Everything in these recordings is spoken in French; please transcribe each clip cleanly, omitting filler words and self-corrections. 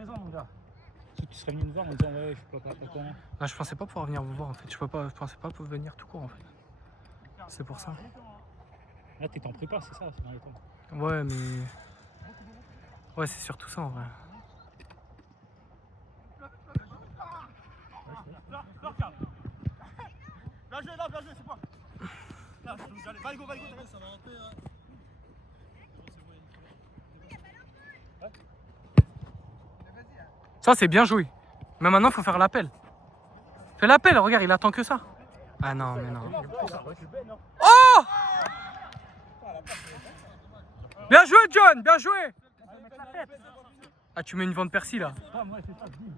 présent, mon gars. Si tu serais venu nous voir en disant ouais, je peux pas t'attendre. Là, je pensais pas pouvoir venir vous voir en fait. Je pensais pas pouvoir venir tout court en fait. C'est pour ça. Là, t'es en prépa, c'est ça, c'est dans les temps. Ouais, mais. Ouais, c'est surtout ça en vrai. Bien joué, là, bien joué, c'est quoi? Là, va, go, ça va rentrer. Ça, c'est bien joué. Mais maintenant, faut faire l'appel. Fais l'appel, regarde, il attend que ça. Ah non, mais non. Oh! Bien joué, John, bien joué! Ah, tu mets une vente persil là.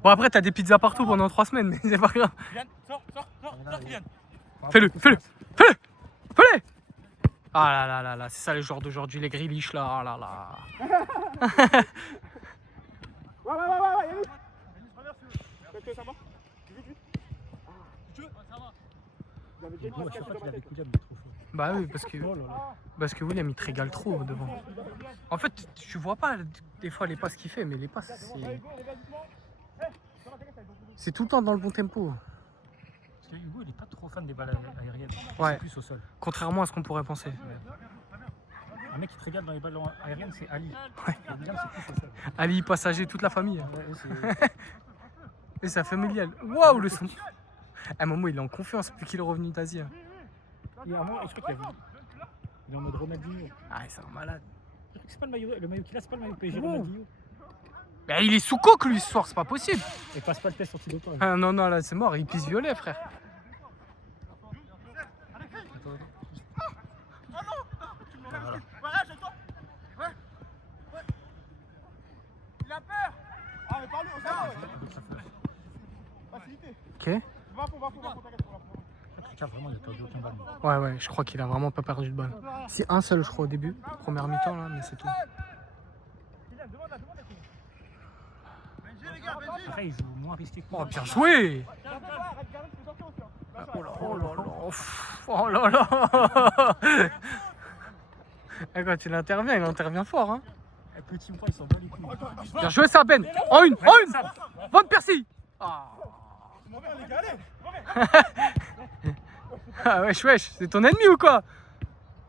Bon, après, t'as des pizzas partout pendant 3 semaines, mais c'est pas grave. Sors, Kylian. Fais-le, fais-le, fais-le, fais-le! Ah là là là là, c'est ça les joueurs d'aujourd'hui, les grilliches là, oh là là. Ouais, Yannick. Ça va? Vite. Tu veux? Ça va. J'avais déjà une passe dans ma tête. Bah oui, parce que William il te régale trop devant. En fait, tu vois pas des fois les passes qu'il fait, mais les passes c'est tout le temps dans le bon tempo. Parce que Hugo, il est pas trop fan des balles aériennes. Ouais. C'est plus au sol. Contrairement à ce qu'on pourrait penser. Un mec qui te régale dans les balles aériennes, c'est Ali. Ouais. Et William, c'est plus au sol. Ali, passager, toute la famille. Ouais, Et sa familiale. Waouh, le son. À un moment, il est en confiance depuis qu'il est revenu d'Asie. Et à un moment, je crois qu'il il est en mode Ronaldinho. Ah, c'est un malade. Je crois que c'est pas le maillot qu'il a, c'est pas le maillot PSG Ronaldinho. Mais il est sous coque lui ce soir, c'est pas possible. Et passe pas le test antidopage. Ah non, non, là c'est mort, il pisse violet, frère. Voilà, j'ai toi. Ouais. Il a peur. Ah, mais parle-lui, on s'en va. Facilité. Ok. Va, t'inquiète. Vraiment, il a perdu aucun ballon. Ouais, je crois qu'il a vraiment pas perdu de balle. Si un seul, je crois, au début, première mi-temps, là, mais c'est tout. Après, il joue moins risqué que Oh, bien joué! Oh là là, oh là là! Et quand il intervient fort, hein. Petit point, il s'en bat les couilles. Bien joué ça, Ben! En une! Van Persie! Ah wesh, c'est ton ennemi ou quoi?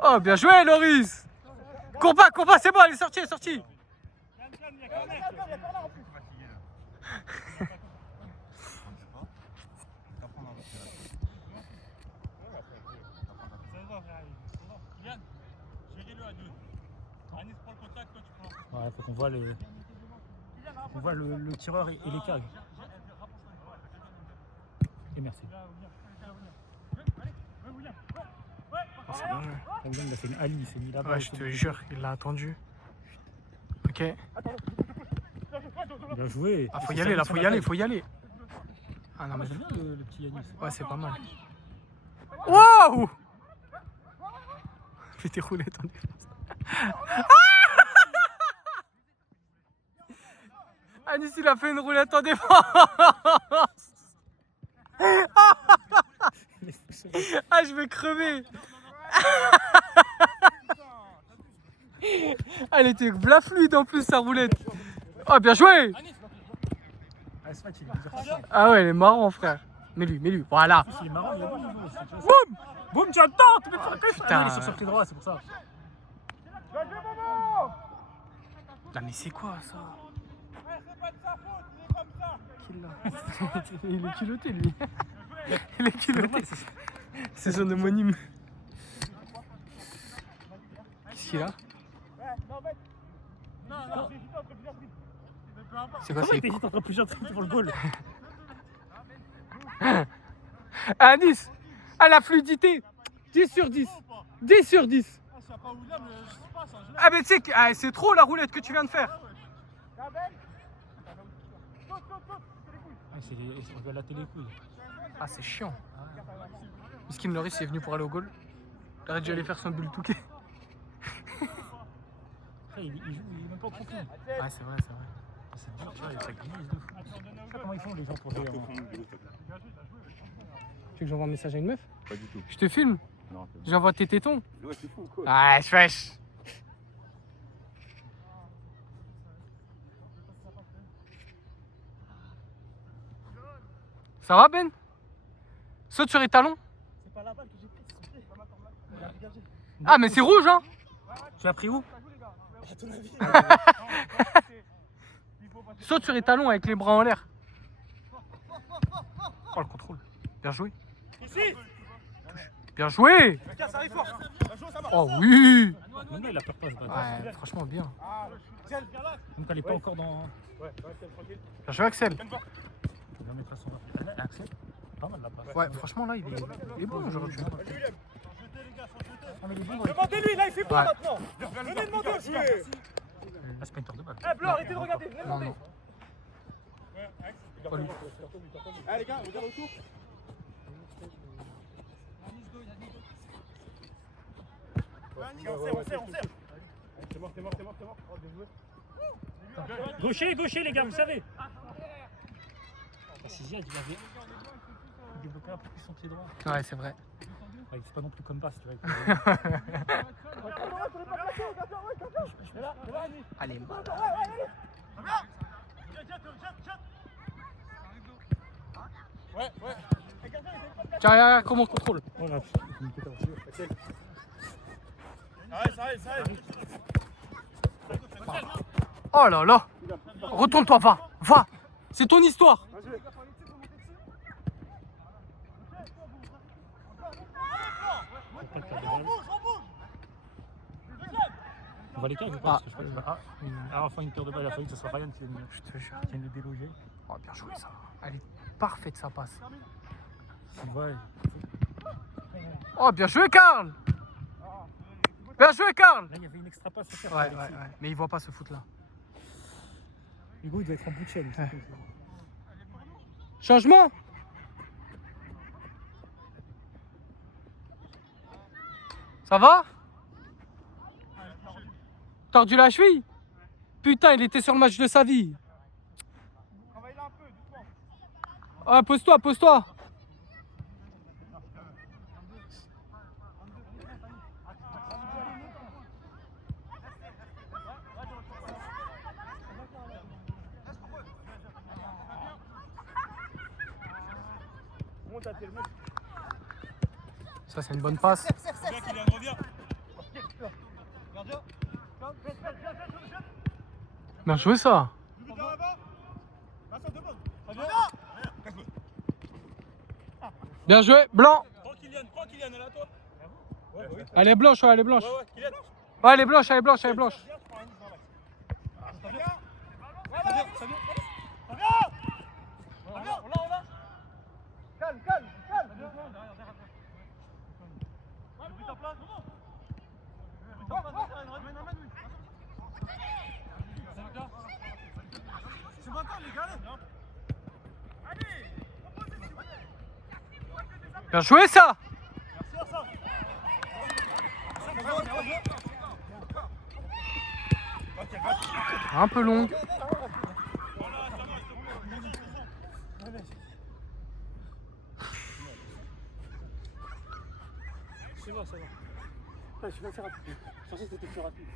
Oh, bien joué, Loris! Cours pas, c'est bon, elle est sortie! Ouais, faut qu'on voit le tireur et les cages. Et merci. Oh, c'est bien. William, il a fait une Ali, il s'est mis là-bas. Ouais, je te jure, il l'a attendu. Ok. Bien joué. Ah, faut y aller. Ah non, mais j'aime bien le petit Yanis. ouais, c'est pas mal. Waouh! Fais tes roulettes en défense. Anis, il a fait une roulette en défense. Ah, je vais crever. Elle était bla fluide en plus, sa roulette. Oh, bien joué. Ah ouais, il est marrant, frère. Mets-lui. Voilà. Il est marrant, il a bon niveau. Boum. Boum, tu as le temps. Putain. Il est sur son pied droit, c'est pour ça. Là, mais c'est quoi ça? Il est culotté, lui. Il est culotté. C'est son homonyme. Qu'est-ce qu'il a? C'est quoi? C'est en train de plusieurs trucs pour le goal. Ah, Nice, à la fluidité, 10 sur 10. 10 sur 10. Ah, mais tu sais que c'est trop la roulette que tu viens de faire. On va la télé couille. Ah, c'est chiant. Miskin Loris est venu pour aller au goal. Il aurait dû aller faire son bulle touquet. Après, il joue, il est même pas au profil. Ah, c'est vrai. C'est dur, tu vois, ça glisse de fou. Je sais pas comment ils font les gens pour jouer. Tu veux que j'envoie un message à une meuf? Pas du tout. Je te filme? Non. J'envoie tes tétons? Ouais, c'est fou, quoi. Ah, wesh. Ça va, Ben? Saute sur les talons. C'est pas la balle que j'ai prise, s'il te plaît. Ah, mais c'est rouge, hein? Tu l'as pris où? À ton avis. Saute sur les talons avec les bras en l'air. Oh, le contrôle. Bien joué. Ici. Bien joué. Tiens, ça arrive fort. Ça joue, ça marche. Oh oui. Non, il a peur pas, ce bâtard. Ouais, franchement, bien. Ah, tiens, viens là. Donc elle est pas encore dans. Ouais, tiens, tranquille. Bien joué, Axel. Viens de voir. Il va mettre à son. Axel, pas mal la passe. Ouais, franchement, là, il est bon aujourd'hui. Vas-y, William. Ah, mais il est bon, Demandez-lui, là, il fait quoi Ouais. maintenant? Venez demander au jouer. Ah, c'est pas une tour de balle. Eh, Bleu, arrêtez de regarder. Venez Non, demander. non. Allez, les gars, regarde autour. On serre. C'est mort. Oh, bien joué. Gaucher, les gars, vous savez. Ah, si Ziad, il avait développé un peu plus son pied droit. Ouais, c'est vrai. Ouais, c'est pas non plus comme basse, tu vois. Allez. Ouais. Tiens, regarde comment on contrôle. Voilà. Ça arrive. Oh là là. Retourne-toi, va. C'est ton histoire. Vas-y. On va les caler ou pas? Parce que je crois que à la fin une tour de balle, il a fallu que ce soit Ryan qui vienne le déloger. Oh, bien joué ça. Elle est parfaite sa passe. Ouais. Oh, bien joué, Karl. Bien joué, Karl. Là, il y avait une extra passe à faire. Ouais. Mais il voit pas ce foot là. Hugo, il doit être en bout de chaîne. Ouais. Changement. Ça va? Tordu la cheville? Putain, il était sur le match de sa vie. Travaille là un peu, doucement. Ah, pose-toi. Monte à tes mains. Ça, c'est une bonne passe. Bien qu'il revient. Bien joué ça. Bien joué, blanc. Prends Kylian, elle est à toi. Elle est blanche, ouais, elle est blanche. Ouais, Kylian. Ouais, elle est blanche. Ça vient. On l'a. Calme. J'ai pris ta place. C'est maintenant, les gars. Bien joué ça. Un peu long. C'est moi, ça va. Je suis pas assez rapide. Je pensais que c'était plus rapide.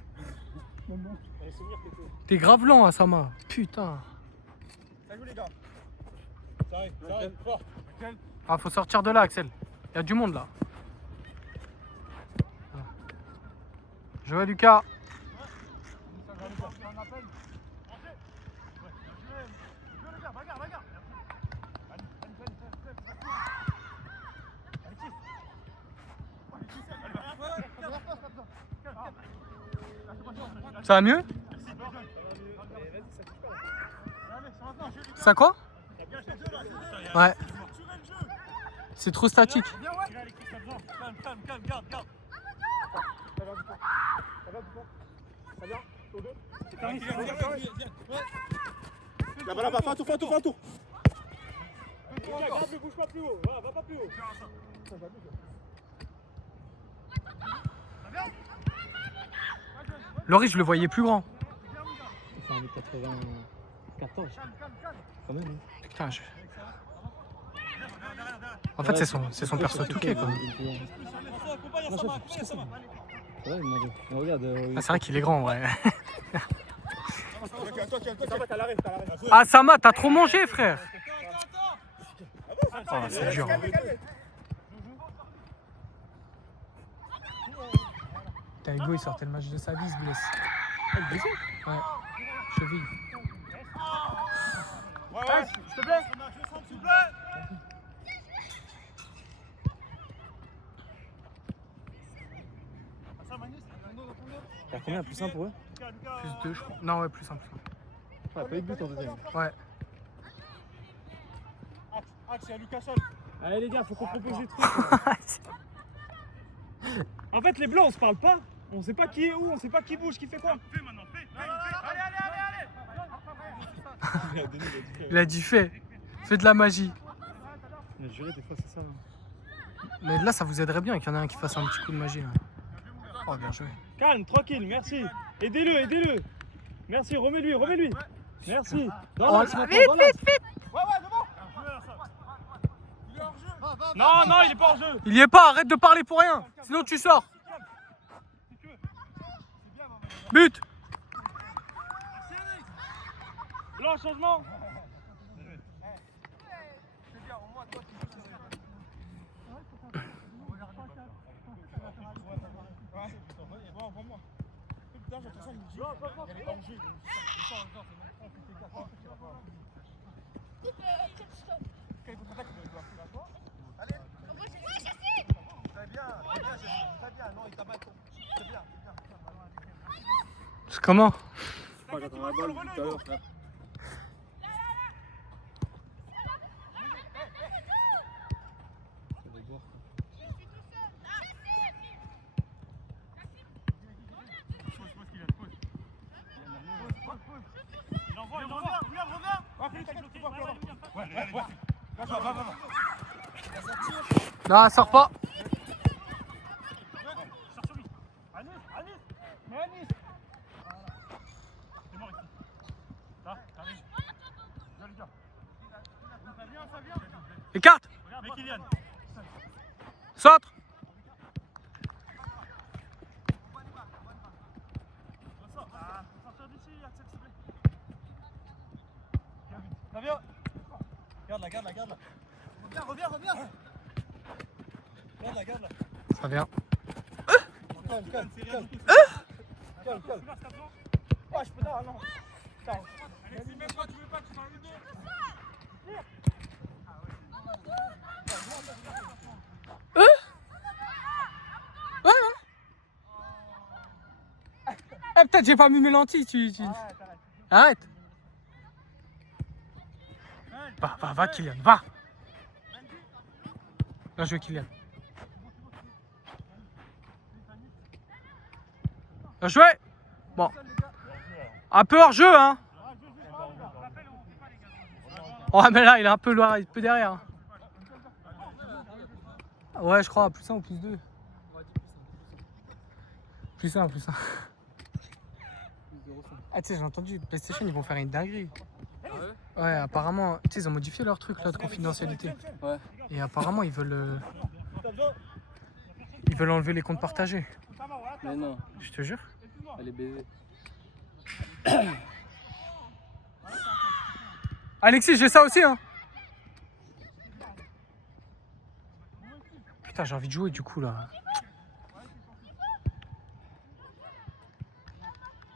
Allez, souvenir que T'es grave lent, Asama. Putain. Salut les gars. Ça arrive, fort. Ah, faut sortir de là, Axel. Il y a du monde là. Joué, Lucas. Ça va mieux? Ça quoi? Ouais. C'est trop statique. Calme, garde. Ça vient, au deux. Là-bas, fais un tour. Garde, ne bouge pas plus haut. Va pas plus haut. Laurie, je le voyais plus grand. C'est un 94. Quand même. Putain, En fait, c'est son perso touquet quoi. Ouais, regarde. Ah, c'est vrai qu'il est grand, ouais. Toi, t'as l'arrêt. Ah, Sama, t'as trop mangé, frère. Oh, c'est dur. Hein. Putain, Hugo, il sortait le match de sa vie, il se blesse. Ah, il blessé? Ouais. Cheville. Ouais, s'il te plaît. T'as combien? Plus 1 pour eux? Plus 2, je crois. Non, ouais, plus 1, plus 1. Ouais, pas eu de but en deuxième. Ouais. Axe, il y a Lucas seul. Allez les gars, faut qu'on propose des trucs. En fait, les blancs, on se parle pas. On sait pas qui est où, on sait pas qui bouge, qui fait quoi. Fais maintenant, fais. Allez. Il a dit fais. Fais de la magie. Mais juré, des fois, c'est ça. Mais là, ça vous aiderait bien qu'il y en ait un qui fasse un petit coup de magie. Là. Oh, bien joué. Calme, tranquille, merci. Aidez-le. Merci, remets-lui. Merci. Dans l'axe, maintenant, dans l'axe. Ouais, devant. Il est hors jeu. Non, il est pas en jeu. Il y est pas, arrête de parler pour rien. Sinon, tu sors. But. Blanc, changement. C'est bien, au moins toi tu peux. Putain, j'entends ça, il me dit. Elle est hors jeu. Allez. Très bien. Non, il t'a battu. Très bien. C'est comment? J'attends la balle tout à l'heure, frère. Non, elle sort pas. Écarte. Centre. Regarde-la. Reviens. Regarde-la. Ça vient. Calme. Oh, je peux pas, non. Attends. Alexis, même toi, tu veux pas, tu t'en le dos. Ah, peut-être j'ai pas mis mes lentilles. Arrête. Va, Kylian, va. Bien joué, Kylian. Bien joué. Bon. Un peu hors jeu, hein. Oh, mais là, il est un peu loin, un peu derrière. Hein. Ouais, je crois, plus 1 ou plus 2. Plus 1. Ah, tu sais, j'ai entendu, PlayStation, ils vont faire une dinguerie. Ouais, apparemment, tu sais, ils ont modifié leur truc là de confidentialité. Ouais. Et apparemment, ils veulent enlever les comptes partagés. Mais non, Je te jure. elle est baisée. Alexis, j'ai ça aussi, hein. Putain, j'ai envie de jouer du coup là.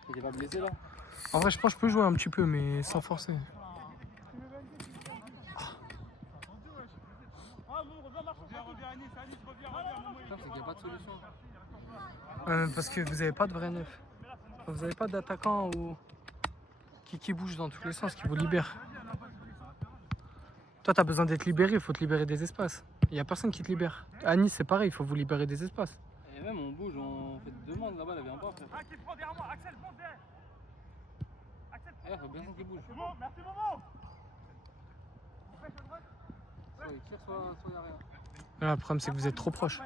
Il est pas blessé là? En vrai, je pense que je peux jouer un petit peu, mais sans forcer. C'est qu'il n'y a pas de solution. Parce que vous avez pas de vrai neuf. Vous avez pas d'attaquant ou qui bouge dans tous les sens, qui vous libère. Toi, t'as besoin d'être libéré, il faut te libérer des espaces. Il y a personne qui te libère. À Nice, c'est pareil, il faut vous libérer des espaces. Et même on bouge, on fait des demandes là-bas, elle vient pas frère. Axel, prends derrière moi. Axel, prends derrière. Eh, faut bien qu'il bouge. C'est bon, merci Momo. Soit il tire, soit il n'y a rien. Là, le problème, c'est que vous êtes trop proche.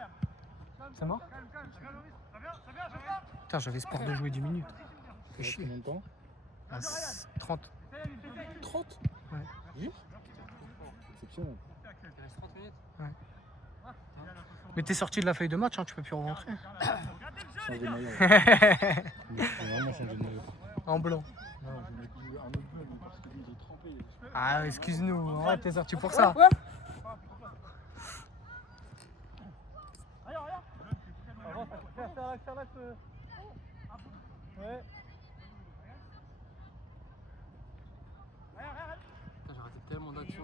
C'est mort? Ça vient. Putain, j'avais espoir de jouer 10 minutes. Fait chier. Combien de temps? Ah, 30. 30? Ouais. Oui. Exceptionnel. Il reste 30 minutes. Mais t'es sorti de la feuille de match, hein, tu peux plus rentrer. Change de maillot. Faut vraiment changer de maillot. En blanc. Non, j'ai mis un autre bleu parce que lui il est trempé. Ah, excuse-nous, ouais, t'es sorti pour ça. faire l'axe. Ouais. J'ai raté tellement d'actions.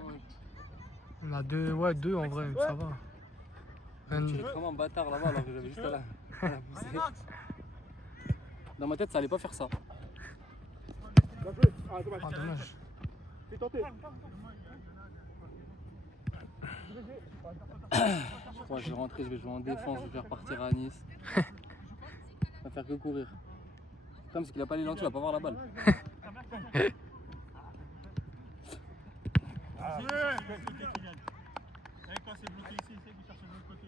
On a deux en vrai, ça va. Tu es vraiment un bâtard là-bas alors que j'avais juste à la pousser. Dans ma tête, ça allait pas faire ça. Bien joué. Ah, dommage. Ah, dommage. C'est tenté. Je crois que je vais rentrer, je vais jouer en défense, je vais faire partir à Nice. Il va faire que courir. Le problème, c'est qu'il a pas l'élan, tu vas pas voir la balle. Quand c'est bloqué ici, essaye de chercher de l'autre côté.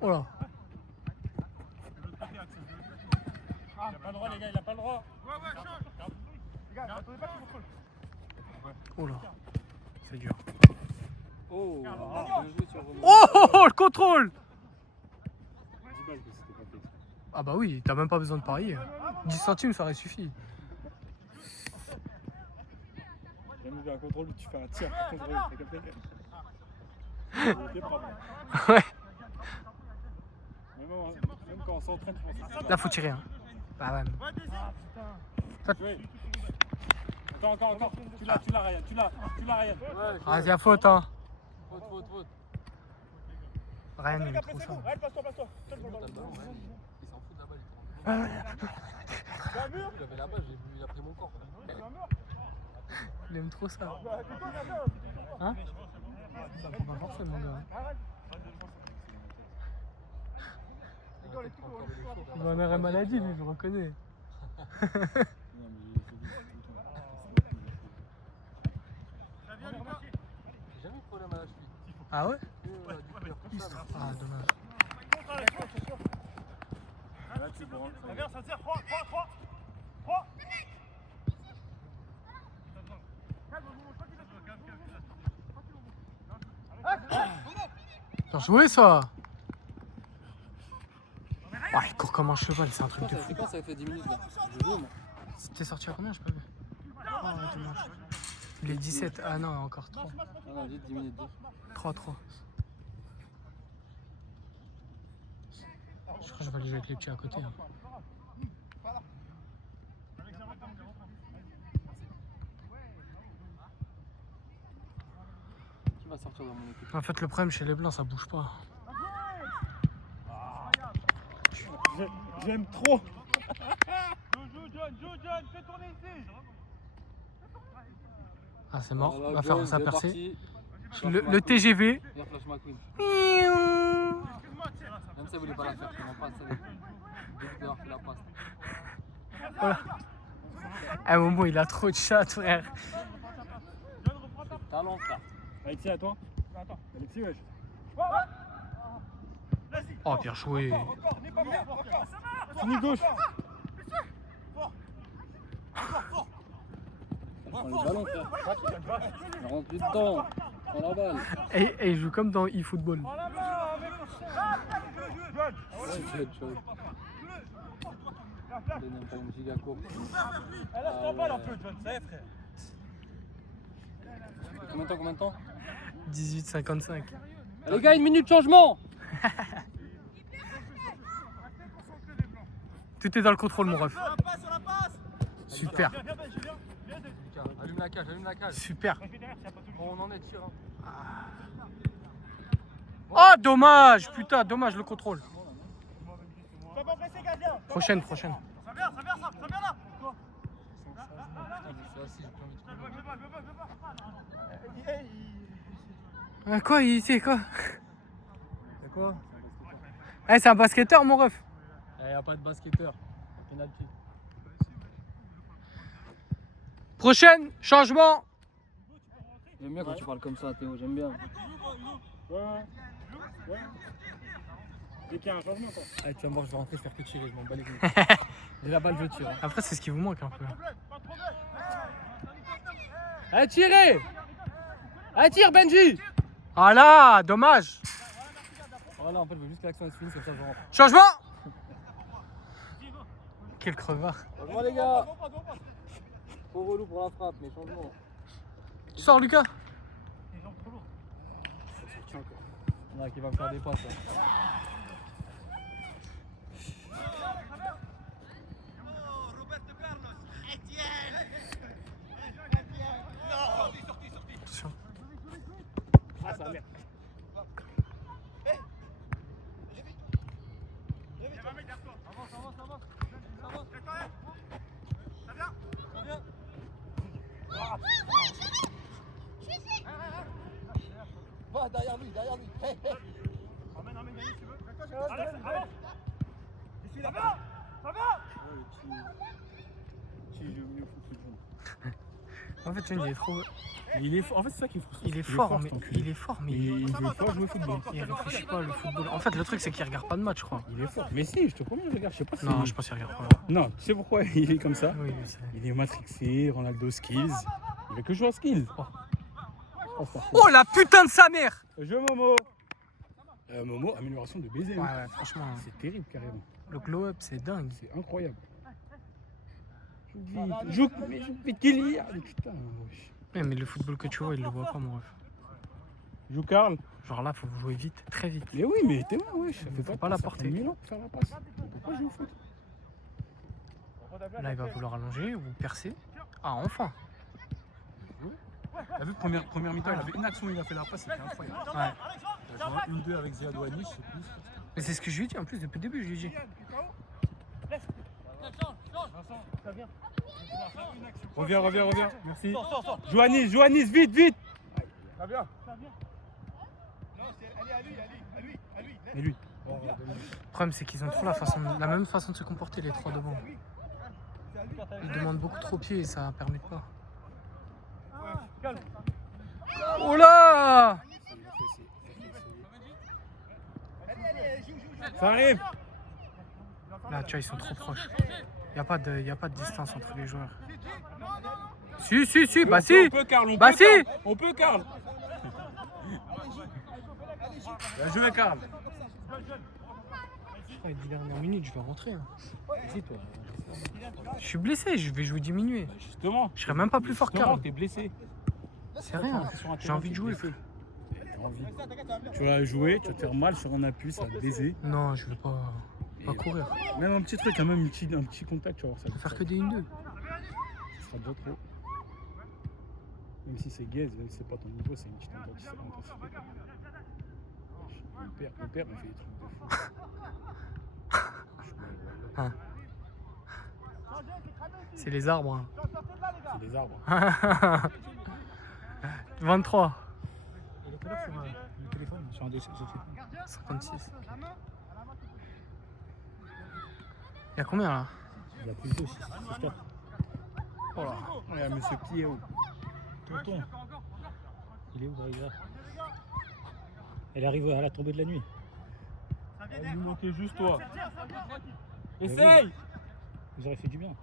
Oh là. Il a pas le droit, les gars, il a pas le droit. Ouais, chaud. Les gars, attendez pas qu'il vous colle. Oh là. C'est dur. Oh, bien joué sur Romain. Oh, le contrôle. 10 balles que c'était pas fait. Ah bah oui, t'as même pas besoin de parier. 10 centimes, ça aurait suffi. J'ai jamais vu un contrôle où tu fais un tir pour contrôler. T'as capté? C'est propre. Ouais. Même quand on s'entraîne, je pense que Là, faut tirer. Hein. Bah ouais. Encore. Tu l'as, Ryan. Tu l'as, Ryan. Ah, c'est la faute, hein. Faute. Ryan, il est Ryan, trop ça. passe-toi. Il s'en fout de la balle. C'est un mur. Il avait la balle, il a pris mon corps. Il aime trop ça. Hein? Ça prend pas forcément, gars. Il doit en avoir maladie, lui, je le reconnais. J'ai jamais eu de problème à la cheville. Ah ouais? Que, Ah, dommage. Là, c'est bon. Regarde, ça tire. 3. Bien joué, ça! Oh, il court comme un cheval, c'est un truc de c'est fou. quand ça fait 10 minutes là? Je joue moi. T'es sorti à combien? J'ai pas vu. Oh, dommage. Il est 17. Ah non, encore 3. Ah non, vite, 10 minutes. 3. Je crois que je vais aller jouer avec les petits à côté. Hein. Qui va sortir dans mon équipe? En fait, le problème chez les Blancs, ça bouge pas. J'aime trop. John, fais tourner ici. Ah, c'est mort. Voilà, On va faire go, sa c'est percée. parti. Le TGV. Regarde Flash McQueen. Même si elle voulait pas la faire, je m'en passe. Dès d'avoir fait la passe. Voilà. Ah, Momo, il a trop de chat, frère. Talent, frère. Alexis, à toi. Alexis, wesh. Oh, bien joué. Fini gauche. Prends le ballon, frère. Il rentre plus dedans. Prends la balle. Et il joue comme dans eFootball. Ouais, c'est autre chose. Il n'aime pas une giga courte. Elle a balle un peu, John, ça y est, frère. Combien de temps 18,55. Les gars, 1 minute de changement. Tout est dans le contrôle, mon ref. Super. Allume la cage. Super. Bon, on en est sûr. Hein. Oh, dommage. Putain, dommage le contrôle. Sois pas pressé, gardien. Prochaine. Ça vient là. Quoi, il sait quoi? C'est quoi? Eh, c'est un basketteur, mon ref. Il n'y a pas de basketteur. Penalty. Prochaine, changement. J'aime bien quand tu parles comme ça, Théo, j'aime bien. Ouais. Dès qu'il y a un changement, quoi. Ah, tu vas me voir, je vais rentrer, je vais faire que tirer, je m'en bats les couilles. J'ai la balle, je tire. Hein. Après, c'est ce qui vous manque un peu. Allez, tirez! Allez, tire, Benji! Ah là, dommage. Voilà, en fait, je veux juste que l'action se finisse, comme ça je rentre. Changement. Quel crevard. Changement, les gars! Trop relou pour la frappe, mais changement. Sors, Lucas. Les jambes trop lourdes. Il y en a qui va me faire des passes. Là. Attention. Ah, ça merde. Va derrière lui, derrière lui. Hey, hey. Emmène, Yannick, si tu veux. Allez, avance. Je suis là. Ça va. Qui joue mieux au foot que le jour. En fait, il est trop. Il est fort. En fait, c'est ça qui est frustrant. Il est fort, mais cet enculé. il est fort, mais Il veut pas jouer au football. il réfléchit pas le football. En fait, le truc, c'est qu'il regarde pas de match, je crois. Il est fort. Mais si, je te promets, regarde, je sais pas si. Non, je pense qu'il regarde pas. Non, tu sais pourquoi il est comme ça? Oui, je sais. Il est matrixé, Ronaldo skills. Il veut que jouer à skills. Oh la putain de sa mère! Je Momo. Momo, amélioration de baiser. Ouais, hein. ouais, franchement, C'est terrible carrément. le glow-up, c'est dingue. C'est incroyable. Joue vite Kylian. Putain. Wesh. Ouais, mais le football que tu vois, il le voit pas, mon ref. Joue Karl. Genre là, faut jouer vite, très vite. Mais oui, mais t'es loin, wesh. Ça fait Faut pas la ça fait porter. 1000 ans pour faire la passe. Pourquoi jouer au foot? Là, il va vouloir allonger ou percer. Ah, enfin! T'as vu, première mi-temps, il avait une action, il a fait la passe, c'était incroyable. Ouais. Il a joué une 2 avec Ziadouani, je sais plus. Mais c'est ce que je lui ai dit en plus depuis le début, je lui ai dit. Reviens. Merci. Joannis, vite. Ça vient. Et lui. Le problème, c'est qu'ils ont trop la même façon de se comporter, les trois devant. Ils demandent beaucoup trop pied et ça permet pas. Oh là! Ça arrive. Là, tu vois, ils sont trop proches. Y a pas de distance entre les joueurs. Si, bah si! On peut, Karl. Bah si! On peut, Karl. Bien joué, Karl. Les 10 dernières minutes, je vais rentrer. Hein. Vas-y, toi. Je suis blessé, je vais jouer 10 minutes. Justement. Je serai même pas plus fort que Karl. T'es blessé. C'est rien, j'ai envie de jouer. T'as envie. Tu vas jouer, tu vas te faire mal sur un appui, ça va te baiser. Non, je veux pas courir. Même un petit truc, quand même un petit contact, tu vas voir, ça Je vais faire que des 1-2. Ce sera déjà trop. Même si c'est gaze, même si c'est pas ton niveau, c'est une petite intensité. Mon père m'a fait des trucs de fou. Hein. C'est les arbres. Hein. C'est des arbres. 23. Il est quelle heure sur le téléphone? Sur un dossier, 56. Il y a combien là? Il y a plus de 6, 4. Oh là. Regarde, monsieur qui est où? Tonton. Il est où, Maïsa? Elle arrive à la tombée de la nuit. Il nous manquait juste toi. Essaye! Vous aurez fait du bien.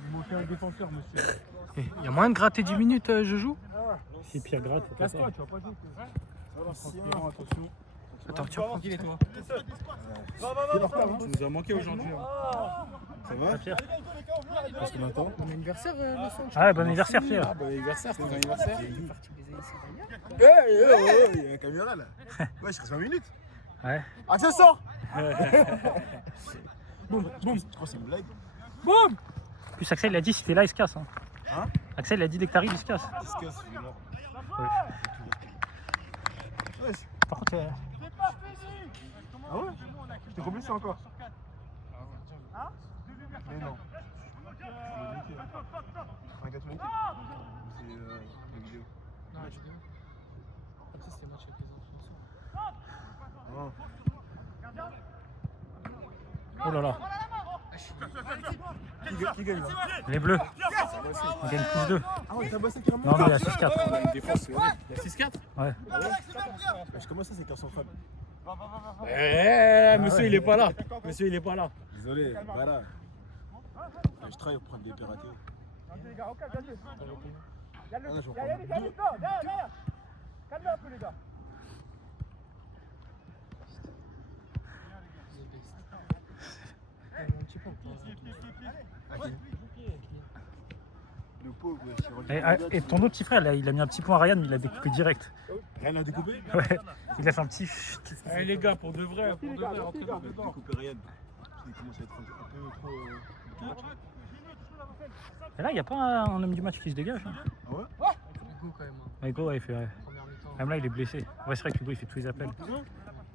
Il manquait un défenseur, monsieur. Il y a moyen de gratter 10 minutes, je joue? C'est Pierre Gratte. Casse-toi, tu vas pas jouer. Transpirant, attention. Attends, tiens, prends. Tranquille et toi. Tu nous as manqué aujourd'hui. Ça va? Pierre. Parce que maintenant. Bon anniversaire, le centre. Ah, bon anniversaire, Pierre. Bon anniversaire, c'est ton anniversaire. Il y a un caméra là. Ouais, je reste 20 minutes. Ouais. Ah, tiens, sors. Boum. Tu crois que c'est une blague? Boum! En plus, Axel, il a dit si t'es là, il se casse. Hein. Hein? Axel, il a dit dès que t'arrives, il se casse. Qu'est-ce que c'est énorme. Par contre, Ah ouais? T'es combien c'est encore? Mais non. Un gâteau l'équipe? C'est la vidéo. Non, la vidéo. Après, c'était match avec les enfants. Ah. oh là là, Qui gagne là? les bleus. Ils gagnent plus 2. Ah ouais, t'as bossé carrément? Non, mais il y a 6-4. Une défense, c'est horrible. Il y a 6-4. Ouais. Comment ça, c'est qu'un sans fan? Monsieur, il est pas là. Monsieur, il est pas là. Désolé, voilà. Je travaille pour prendre des piratés. Ah non, je vais en prendre deux. Calme-toi un peu, les gars. Un petit peu. Ok. pauvre. Ouais, Et ton autre petit frère, là, il a mis un petit point à Ryan, mais il a découpé direct. rien à découper. Ouais. Il a fait un petit. Allez les gars, pour de vrai, Merci, les gars, rentrez merci, dedans. Découper rien. Il commence à être un peu trop. Et là, il n'y a pas un homme du match qui se dégage. Hein. Hugo quand même. Hugo, ouais, il fait. Ouais. Première mi-temps. Même là, il est blessé. Ouais, c'est vrai que Hugo, il fait tous les appels.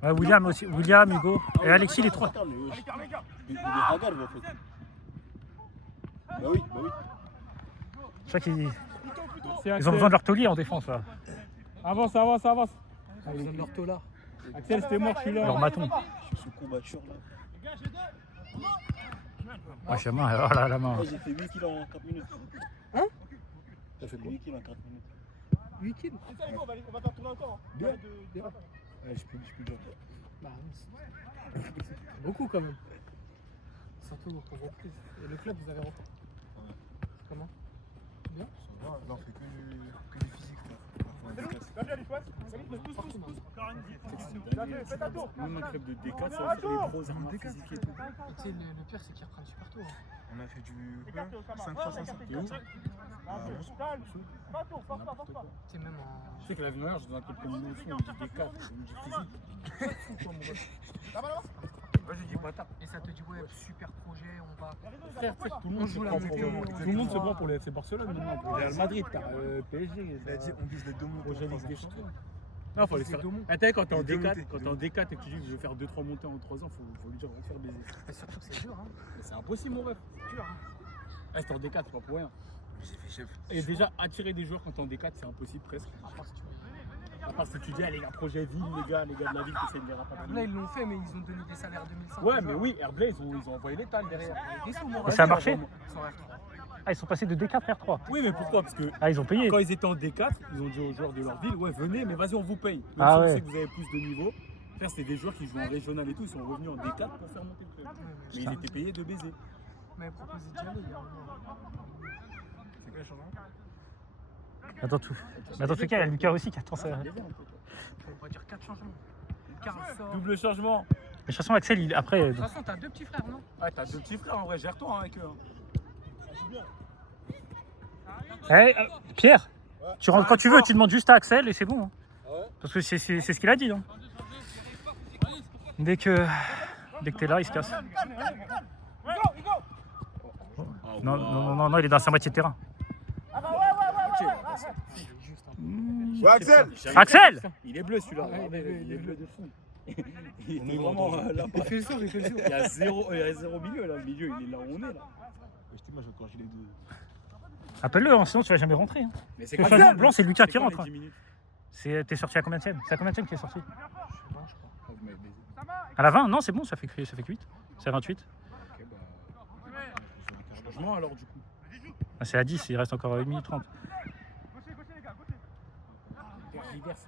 Ouais, William aussi. William, Hugo. Et Alexis, les trois. Attends, mais wesh. Il est hagard, en fait. Bah oui, bah oui. Je crois qu'ils C'est ils ont besoin de leur taulier en défense, là. Avance, avance, avance. Ah, ils ont de l'ortho là. Axel, c'était mort, je suis là. Leur maton. Sur ce courbature là. Ouais, chez moi, oh là, la main. J'ai fait 8 kills en 4 minutes. Hein? T'as fait 8 kills en 4 minutes. 8 kills. On va faire tourner encore. Bien. Ouais, je peux dire. Bah, c'est beaucoup quand même. Surtout pour reprise. Et le club, vous avez repris. C'est comment? Bien. Là, on fait que du physique. Bien joué, les potes. Salut, tous. Faites un tour. Nous, on crève de D4, ça va faire les gros armes physiques et tout. Tu sais, le pire, c'est qu'ils reprennent super tôt. Hein. On a fait du 5 5 fois 500. Calme. Pas un tour, force pas. Tu sais, même en. Tu sais que la vie dernière, je dans un club comme nous aussi, on me dit D4, on me dit physique. Là-bas. Moi, je dis bâtard. Et ça te dit, ouais, super projet, on va. Frère, tout le On monde se joue la prend pour météo, tout le monde se prend pour le FC Barcelone maintenant. Pour Real Madrid, t'as PSG. Il a dit on vise les deux mots. Projet Ligue des Champions. Non, faut les faire. Ah, t'as vu, quand t'es en D4, quand t'es en D4 et que tu dis que je veux faire 2-3 montées en 3 ans, faut lui dire on va faire baiser. Mais surtout que c'est dur, hein. Mais c'est impossible, mon ref. C'est dur, hein. Ah, c'est en D4, c'est pas pour rien. J'ai fait chef. Et déjà, attirer des joueurs quand t'es en D4, c'est impossible presque. À part si tu dis, ah, les gars, projet ville, les gars de la ville qui essaient de les Là, rapatrier. ils l'ont fait, mais ils ont donné des salaires 2500. Ouais, mais oui, Herblay, ils ont envoyé l'étal derrière. Des sous, mon Et ça a marché? Ils sont R3. Ah, ils sont passés de D4 à R3. Oui, mais pourquoi? Parce que Ah, ils ont payé. quand ils étaient en D4, ils ont dit aux joueurs de leur ville, ouais, venez, mais vas-y, on vous paye. Même Ah si on ouais. sait que vous avez plus de niveau. Frère, c'était des joueurs qui jouaient en régional et tout, ils sont revenus en D4 pour faire monter le club. Mais ils étaient payés de baiser. Mais proposé d'y aller, il y a un moment. C'est quoi le changement? Attends, tout. Mais dans tous les cas, il y a Lucas aussi qui attend ça. Mais de On va dire 4 changements. Lucas sort. Double changement. toute façon, Axel, il, après. De toute façon, t'as 2 petits frères, non? Ouais, t'as 2 petits frères en vrai, gère-toi hein, avec eux. Hein. Pierre, tu rentres quand tu veux, tu demandes juste à Axel et c'est bon. Hein. Parce que c'est ce qu'il a dit. Hein. Dès que t'es là, il se casse. Non, il est dans sa moitié de terrain. Ouais, Axel! Axel! Il est bleu celui-là, regardez, il est bleu de fou. Il est vraiment là. Il fait le saut, il fait le saut. Il y a zéro milieu là, le milieu il est là où on est là. Moi, je vais corriger les deux. Appelle-le, hein, sinon tu vas jamais rentrer. Hein. Mais c'est Le quand changement blanc, c'est Lucas qui quand rentre. les 10 minutes T'es sorti à combien de C'est à combien de qui est sorti? Ah, vous m'avez baisé. À la 20? Non, c'est bon, ça fait que 8. C'est à 28. Ok, bah. Changement alors du coup. Ah, c'est à 10, il reste encore 1 minute 30.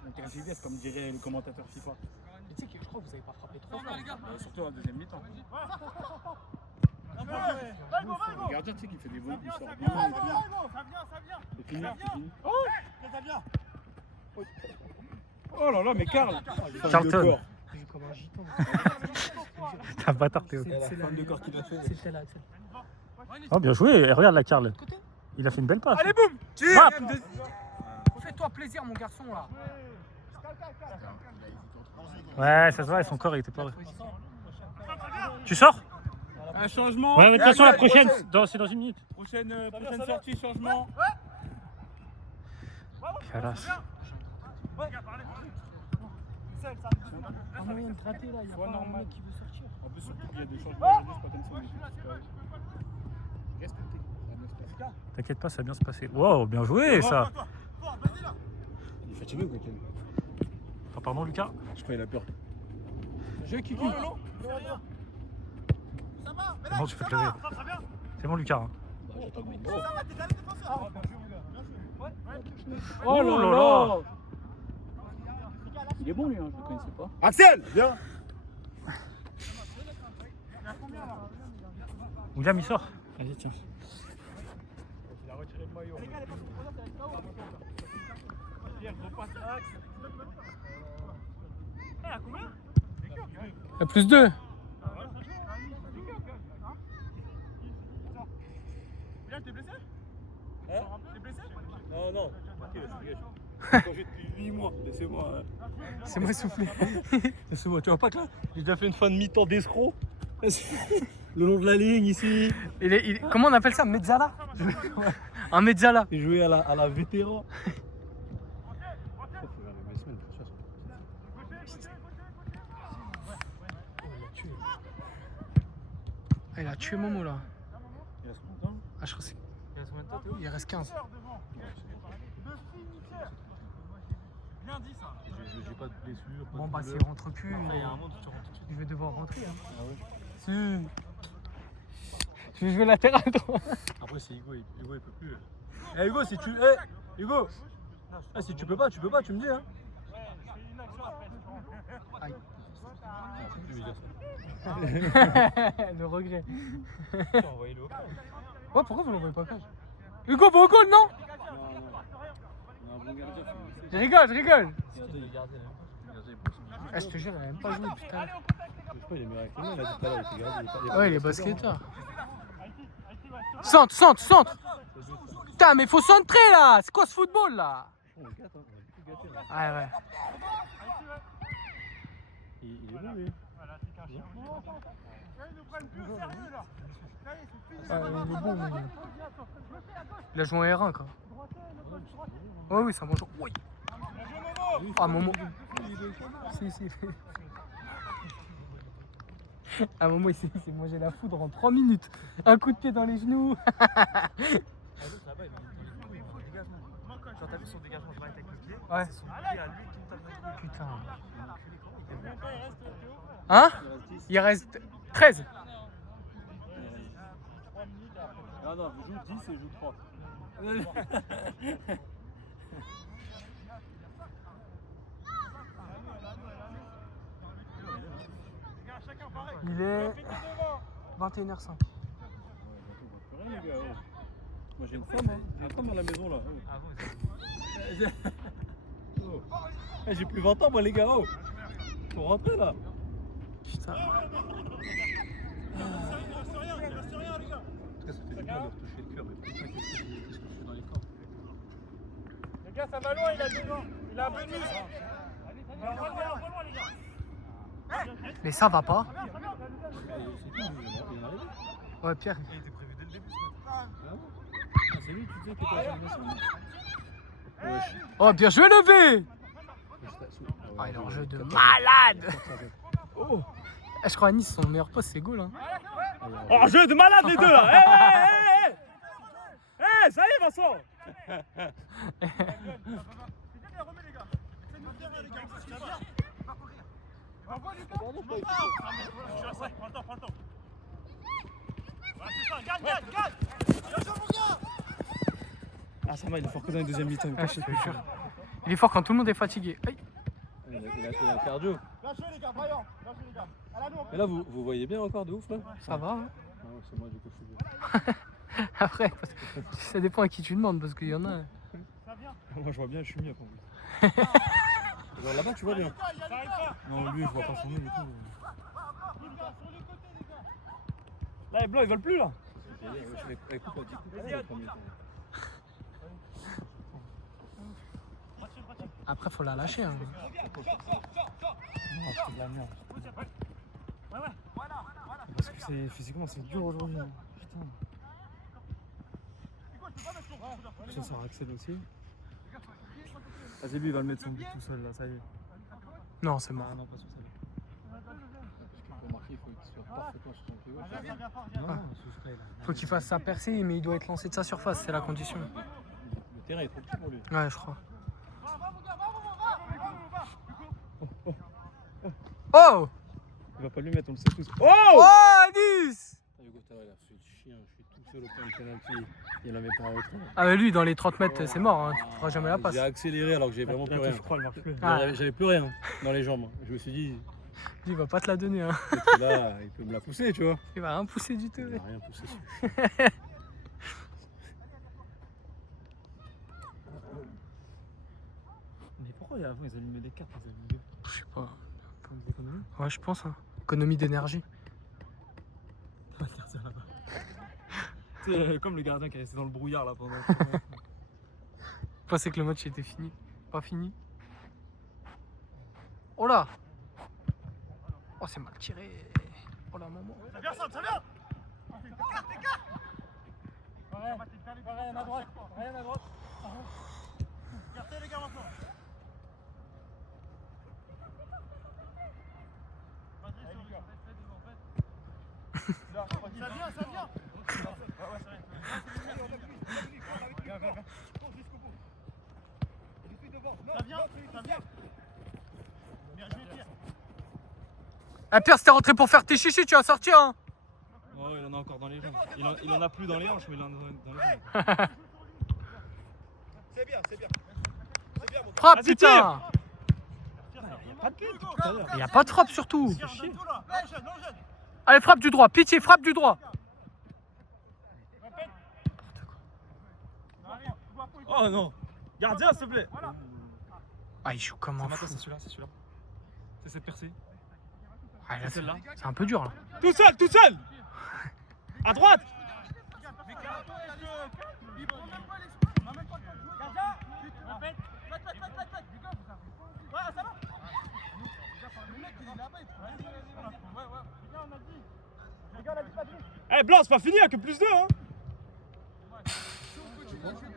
On tergiverse comme dirait le commentateur FIFA. Mais tu sais que je crois que vous avez pas frappé 3 fois. Surtout en deuxième mi-temps. Le gardien, tu sais qu'il fait des vols, il sort bien et tout. C'est fini, c'est fini. Oh là là, mais Karl! Charlton. Il joue comme un gitan. T'es un bâtard, Théo. C'est la de corps qu'il a fait. C'est le tel Axel. Oh, bien joué. Et regarde la Karl. Côté. Il a fait une belle passe. Allez, boum! Frappe. Fais-toi plaisir, mon garçon, là. Ouais, ça se voit, son corps il était pas vrai. Tu sors? Un changement. Ouais, de toute façon, la prochaine, c'est dans 1 minute. Prochaine sortie, changement. Calasse. Un moyen de gratter, là. Il y a pas un mec qui veut sortir. En plus, surtout qu'il y a des changements aujourd'hui, c'est pas comme ça. Respectez. T'inquiète pas, ça va bien se passer. Wow, bien joué ça. Il est fatigué ou quoi? Oh, pardon, Lucas. Je crois qu'il a peur. Je Kiki. C'est bon, tu peux te lever. C'est bon, Lucas. Hein. Oh là là! Il est bon lui, hein, je le connaissais pas. Axel! Viens! William, il sort. Vas-y, tiens. Il a retiré le maillot. Plus 2. T'es blessé? Hein? moi. C'est moi soufflé. C'est moi, tu vois pas que là, j'ai déjà fait une fin de mi-temps d'escroc. Le long de la ligne ici. Comment on appelle ça? Mezzala? Un mezzala. J'ai joué à la vétéran. Ah, il a tué Momo là. Il reste combien de temps? Ah, je crois que c'est. Il reste 15. Bien dit ça. J'ai pas de blessure. Bon, bah, s'il rentre plus, Après, il y a un moment où tu rentres tout de suite. il va devoir rentrer. Hein. Ah ouais. Si. Je vais jouer latéral droit. Après, c'est Hugo, Hugo il peut plus. Eh Hugo, si tu. Eh Hugo! Ah, si tu peux pas, tu me dis hein. Aïe. Je vais dire Le regret. Tu as envoyé le haut. Ouais, pourquoi vous l'envoyez pas au cage? Hugo, va au goal, non? ça. On a un bon gardien. Je rigole, je rigole. C'était les gardiens. Ah, je te jure, il a même pas joué, putain. Je sais pas, il est meilleur avec les mains, il a dit tout à l'heure, il était gardien. Ouais, il est basketteur. Centre, centre, centre. Putain, mais faut centrer là. C'est quoi ce football là? On le gâte, hein. On a beaucoup gâté là. Ah ouais. Il est bon lui. Ils nous prennent plus au sérieux là. Ça y est, c'est fini. Ah, il est bon, mais... Il a joué en R1 quoi. Ouais, oui, ça mange. Oui. Ah, Momo. Si, si. À un moment, il s'est mangé la foudre en 3 minutes. Un coup de pied dans les genoux. Là-bas, il faut le dégagement. Quand t'as vu son dégagement direct avec le pied, Ouais. c'est son pied à lui qui me tape dans le pied. Putain. Hein? Il reste 13. Non, non, je joue 10 et je joue 3. Il est 21h05. Rien les gars. Oh. Moi j'ai une femme, hein. J'ai une femme à la maison là. Oh. Eh, j'ai plus 20 ans moi les gars. Oh. Faut rentrer là. Putain. En tout cas, ça fait du bien de retoucher le cœur, mais pas qu'est-ce que je fais dans les corps. Les gars, ça va loin, il a 2 ans. Il a un peu de muscle. Mais ça va pas. C'est tout, il est arrivé. Ouais, Pierre. Il était prévu dès le début. Ah bon? Ah, c'est lui, tu disais que t'étais en animation. Wesh. Oh, bien joué, levé. Ah, il est en jeu de malade. Oh! Eh, je crois à Nice, son meilleur poste, c'est goal. Hein. Oh, jeu de malade les deux là! Eh, ça y est, Vincent! Ah, ça va, il est fort que dans les deuxième mi-temps. Ah, je te jure. Il est fort quand tout le monde est fatigué. Aïe. Il a le cardio. Lâchez les gars, Brian. Lâchez les gars. À la nous. Mais là, vous voyez bien encore de ouf là? Ça va. Hein. Ah ouais, c'est moi du coup, je suis bien. Après, parce que ça dépend à qui tu demandes, parce qu'il y en a. Moi, je vois bien, je suis mieux pour vous. Genre là-bas, tu vois bien. Non, lui, je vois pas son nom du tout. Là, les blancs, ils veulent plus là. Après, faut la lâcher. Hein. Non, c'est de la merde. Parce que c'est physiquement, c'est dur aujourd'hui. hein. Putain. Ça sert à Axel aussi. Ah, c'est lui, il va le mettre son but tout seul là, ça y est. Non, c'est mort. Ah non, pas sur celle-là. Parce que pour marquer, il faut qu'il soit parfaitement sur son pied gauche. Non, sous spray là. Faut qu'il fasse sa percée, mais il doit être lancé de sa surface, c'est la condition. Le terrain est trop petit pour lui. Ouais, je crois. Oh! Il va pas lui mettre, on le sait tous. Oh! Oh, Anis! Hugo, t'as l'air de chien, je suis tout seul au point de penalty. Il en met pas un autre. Ah, mais lui, dans les 30 mètres, c'est mort, hein. Tu feras jamais la passe. J'ai accéléré alors que j'avais vraiment plus rien. Je crois, il marche plus. Ah. J'avais plus rien dans les jambes. Je me suis dit, Lui, il va pas te la donner, hein. peut-être que là, il peut me la pousser, tu vois. Il va rien pousser du tout. Il Ouais. m'a rien poussé. Mais pourquoi avant ils allumaient des cartes, ils allumaient Je sais pas. comme des économies? Ouais, je pense. Hein. Économie d'énergie. Pas le gardien là-bas. Tu sais, comme le gardien qui est resté dans le brouillard là pendant. Je pensais que le match était fini. Pas fini. Oh là. Oh, c'est mal tiré. Oh là, maman. Ça vient, ça vient. Rien à droite. Rien à droite. Regardez les gars maintenant. Ça vient, ça vient. Ça vient, ça vient. Bien joué, Pierre. Ah, Pierre, si t'es rentré pour faire tes chichis, tu vas sortir, hein. Oh, il en a encore dans les jambes. Il en a plus dans les hanches, mais il en a dans les jambes. C'est bien, c'est bien. C'est bien, mon gars. Frappe, Vas-y, putain. Pas de but tout à l'heure. Il n'y a pas de frappe, surtout. Pierre, donne tout là. Non, jeune, non, jeune. Allez, frappe du droit. Pitié, frappe du droit. Oh non. Gardien, s'il te plaît. Ah, il joue comme un fou. C'est celui-là, c'est celui-là. C'est cette percée. Ah, là, Celle-là. c'est un peu dur, là. Tout seul, tout seul. À droite. Eh Blanc, c'est pas fini, il n'y a que plus 2 hein.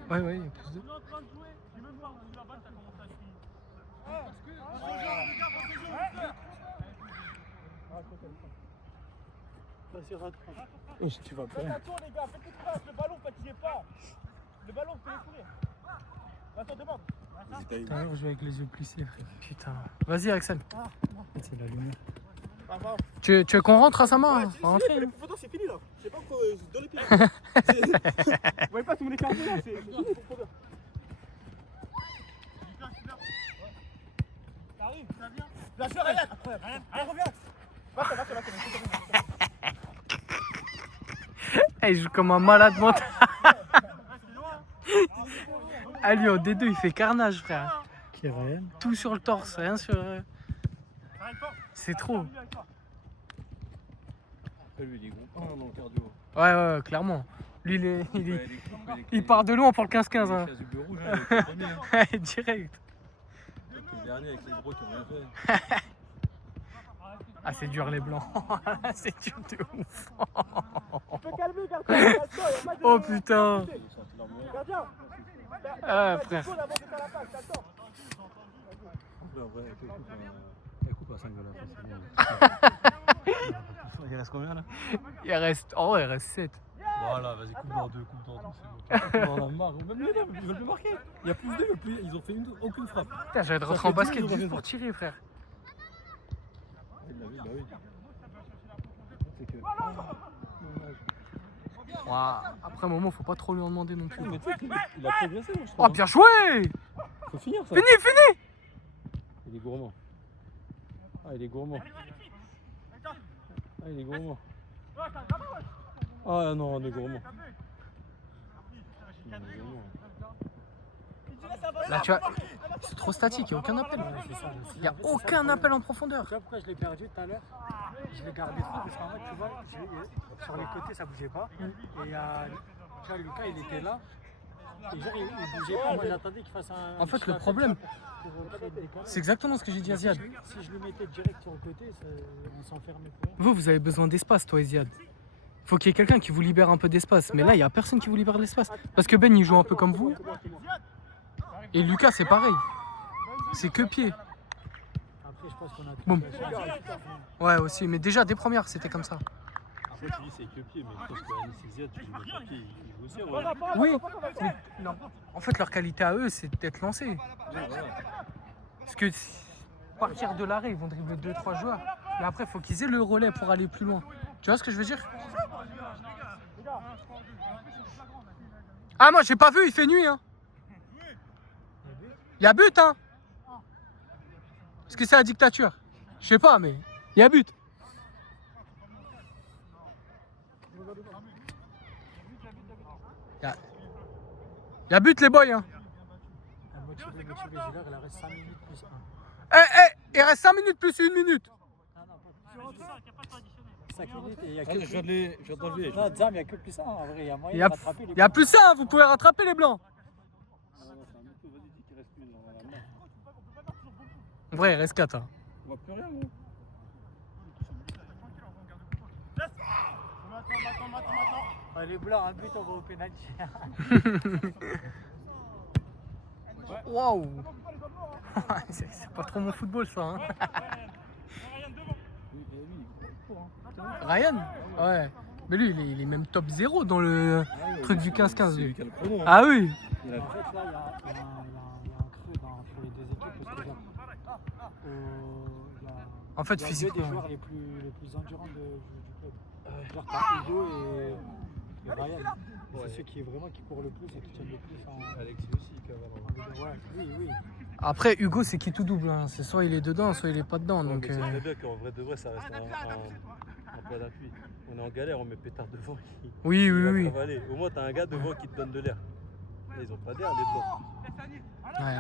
Ouais, ouais, il y a plus de... Tu vas pas. Attention les gars, faites une passe, le ballon fatiguez pas. Le ballon, vous pouvez courir. Attends, demande. Putain, je joue avec les yeux plissés, frère. Putain. Vas-y, Axel. C'est la lumière. Tu veux qu'on rentre à sa main? Ouais, hein? c'est On va rentrer, fini, hein. les photos c'est fini là. Je sais pas pourquoi dans les pieds. Vous voyez pas tout mon écart là, c'est fini pour courir. T'arrives, ça vient. La soeur, elle revient. Va-t'en. Eh, il joue comme un malade mental. Ah, lui, au D2, il fait carnage, frère. Qui est Ryan? Tout sur le torse, rien sur... C'est trop. Lui, il est gros dans le cardio. Ouais, clairement. Lui, il part de loin pour le 15-15. Hein. Du bureau rouge, il est premier. Hein. Direct. Le dernier avec les gros qui ont rien fait. Ah, c'est dur, les blancs. C'est dur de ouf. Tu peux calmer, gardien. Oh, putain. Gardien. Ah, frère. Elle coupe à 5 $. Il reste combien là? Il reste... Oh, il reste 7. Voilà, vas-y, coupe dans 2, coupe dans 2, c'est bon. On en a marre. Même les deux, ils veulent plus marquer. Il y a plus 2, ils ont fait aucune frappe. Putain, j'allais rentrer en basket juste pour tirer, frère. Bah oui. C'est que. Ouah. Après, un moment, faut pas trop lui en demander non plus. Mais tu sais qu'il a progressé, moi je trouve. Oh, bien joué. Faut finir ça. Fini. Il est gourmand. Ah, il est gourmand. Ah non, on est gourmand. Là, tu vois, c'est trop statique, il n'y a aucun appel. Il n'y a aucun appel en profondeur. Tu vois pourquoi je l'ai perdu tout à l'heure? Je l'ai gardé trop parce qu'en fait, tu vois, sur les côtés ça bougeait pas. Et tu vois, Lucas il était là. Et genre, il bougeait pas. Moi j'attendais qu'il fasse un. En fait, le problème, pour créer le décalage. c'est exactement ce que j'ai dit à Ziad. Si je le mettais direct sur le côté, on s'enfermait pour rien. Vous avez besoin d'espace, toi et Ziad. Faut qu'il y ait quelqu'un qui vous libère un peu d'espace. Mais là, il n'y a personne qui vous libère de l'espace. Parce que Ben, il joue un peu comme vous. Et Lucas, c'est pareil. C'est que pied. Après, je pense qu'on a tout. Boum. Ouais, aussi. Mais déjà, dès premières, c'était comme ça. Après, tu dis c'est que pied, mais je pense que l'anesthésiade, tu dis pas pied, il joue aussi. Ouais. Oui. Mais non. En fait, leur qualité à eux, c'est d'être lancés. Parce que partir de l'arrêt, ils vont dribbler 2-3 joueurs. Mais après, il faut qu'ils aient le relais pour aller plus loin. Tu vois ce que je veux dire? Ah, moi, j'ai pas vu, il fait nuit, hein. Il y a but, hein. Est-ce que c'est la dictature? Je sais pas, mais il y a but. Il y a but, les boys, hein. Motivé, Gilard, il reste 5 minutes plus 1. Il reste 5 minutes plus 1 minute. Ah non, pas plus. 5 minutes et il y a que. Je viens d'enlever. Non, Zam, il n'y a que plus 1 en vrai. Il y a moyen Il y a, de rattraper les il y a plus ça, hein, vous pouvez rattraper les blancs. En vrai, il reste 4. Hein. On voit plus rien, gros. Ah, les blancs, un but, on va au pénalty. Waouh. C'est pas trop mon football ça. Hein. Ryan? Ouais. Mais lui, il est même top 0 dans le truc du 15-15. C'est lui Lui. qui a le chrono. Hein. Ah oui. Il a- En fait, là, il y a un creux sur les deux équipes parce que regarde, En fait, il y a deux des physiquement. joueurs les plus endurants du club. Genre, t'as Hugo et Ryan. C'est ceux qui courent le plus et qui tiennent le plus en. Alexis aussi, Cavaro. Ouais, oui. Après, Hugo, c'est qui tout double. Hein. C'est soit il est dedans, soit il est pas dedans. Ouais, Donc, mais c'est très bien qu'en vrai de vrai, ça reste en plein appui. On est en galère, on met pétard devant. Oui, il oui, va oui. travailler. Au moins, t'as un gars devant qui te donne de l'air. Là, ils ont pas d'air, les blancs. Ouais.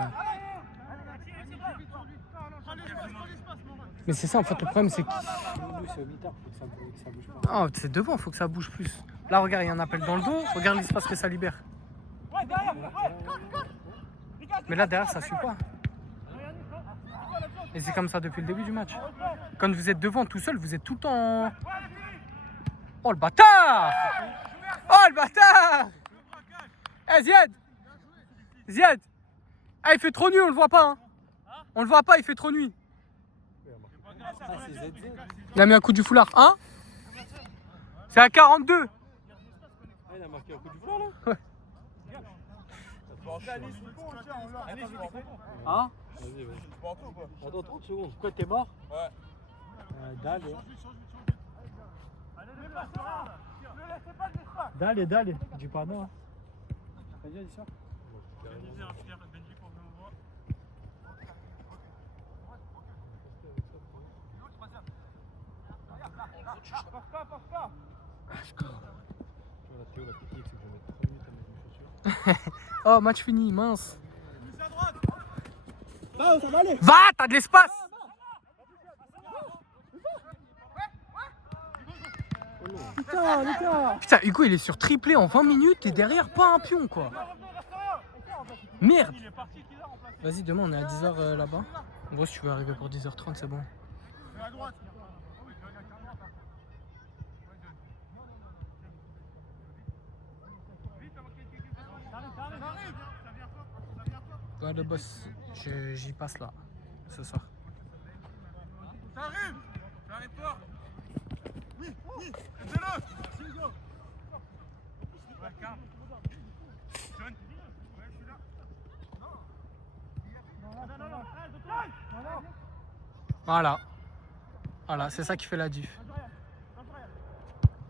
Mais c'est ça, en fait, le problème, c'est que. Nous, c'est au mi-temps, faut que ça bouge pas. Ah, c'est devant, faut que ça bouge plus. Là, regarde, il y a un appel dans le dos. Regarde l'espace que ça libère. Mais là, derrière, ça suit pas. Et c'est comme ça depuis le début du match. Quand vous êtes devant tout seul, vous êtes tout le temps. Oh, le bâtard! Oh, le bâtard! Eh, Ziad! Ziad! Ah, il fait trop nuit, on le voit pas. Hein. On le voit pas, il fait trop nuit. Ah, c'est ZZ. Il a mis un coup du foulard. Hein? C'est à 42. Ah, il a marqué un coup du foulard, là? Ouais. Hein? Vas-y, vas-y. Attends 30 secondes. Pourquoi t'es mort? Ouais. Dalle. Dalle. Du pas non. Vas-y, dis ça. La technique, c'est que je vais mettre 3 minutes à mettre mes chaussures. Oh, match fini, mince. Ça va aller. Va, t'as de l'espace. Putain, Hugo, il est sur triplé en 20 minutes et derrière, pas un pion, quoi. Merde. Vas-y, demain, on est à 10h là-bas. En gros, si tu veux arriver pour 10h30, c'est bon. Ouais, le boss, j'y passe là, ce soir. Voilà. Voilà, c'est ça qui fait la diff.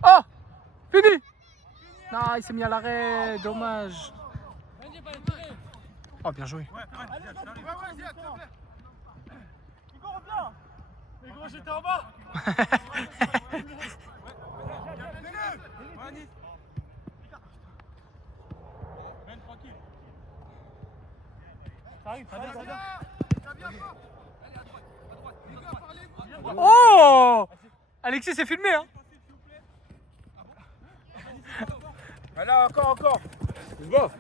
Oh! Fini! Non, il s'est mis à l'arrêt, dommage. Oh, bien joué. Mais gros, j'étais en bas. Oh! Alexis s'est filmé, hein? Voilà, encore. Je vois.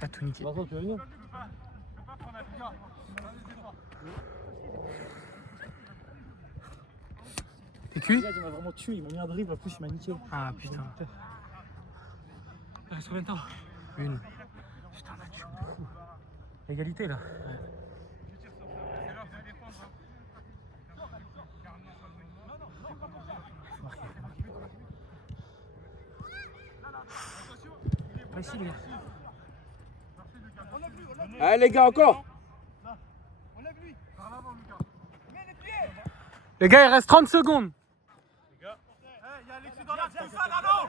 T'as tout niqué. Vincent, tu vas venir? T'es cuit? Il m'a vraiment tué, ils m'ont mis un dribble, en plus il m'a niqué. Ah putain. Il reste combien de temps? Une. Putain, match fou. Égalité là. Pas ici, les gars. Allez les gars, encore. Les gars, il reste 30 secondes. Il y a Alexis dans la tout seul, allô.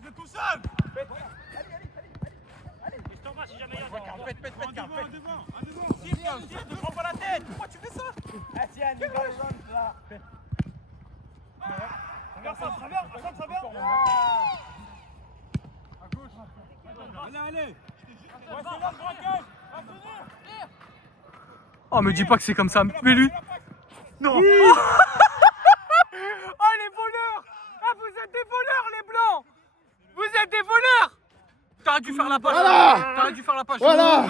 Vous êtes tout seul. Pète, ne prends pas la tête. Pourquoi tu fais ça? Ah tiens, il va le jaune là. Regarde ça, ça vient. À gauche. Allez. Ouais, c'est là le braquage. Va finir. Oh, me dis pas que c'est comme ça. Mais lui. Non. Oui. Oh, les voleurs. Ah, vous êtes des voleurs, les blancs. Vous êtes des voleurs. Putain, T'aurais dû faire la passe. Voilà. T'aurais dû faire la passe. Voilà.